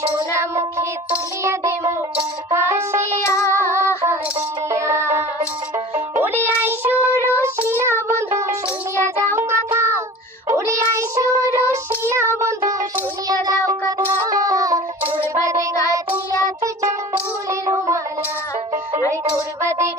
সোনা মুখে তুলিয়া দেব, হাসিয়া হাসিয়া। ওরে আইসো রসিয়া বন্ধু, শুনিয়া যাও কথা। ওরে আইসো রসিয়া বন্ধু, শুনিয়া যাও কথা। তোর বাদে গাছিয়া তুই চম্পুলের মালা আরে তোর বাদে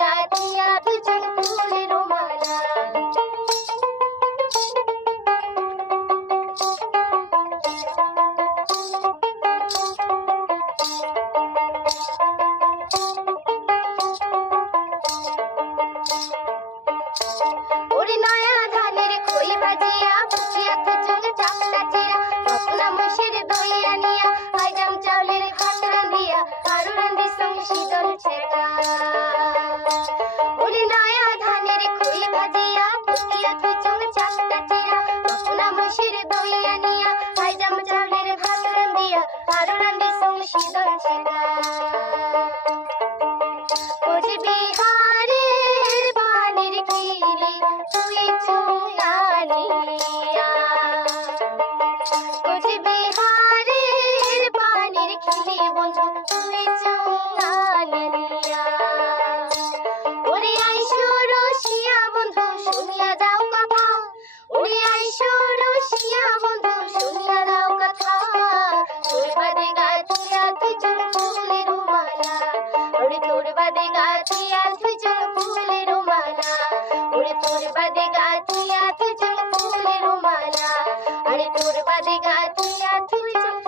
তোর বাদে গাতিয়া তুই চল ফুলের মালা। আরে তোর বাদে গাতিয়া তুই চল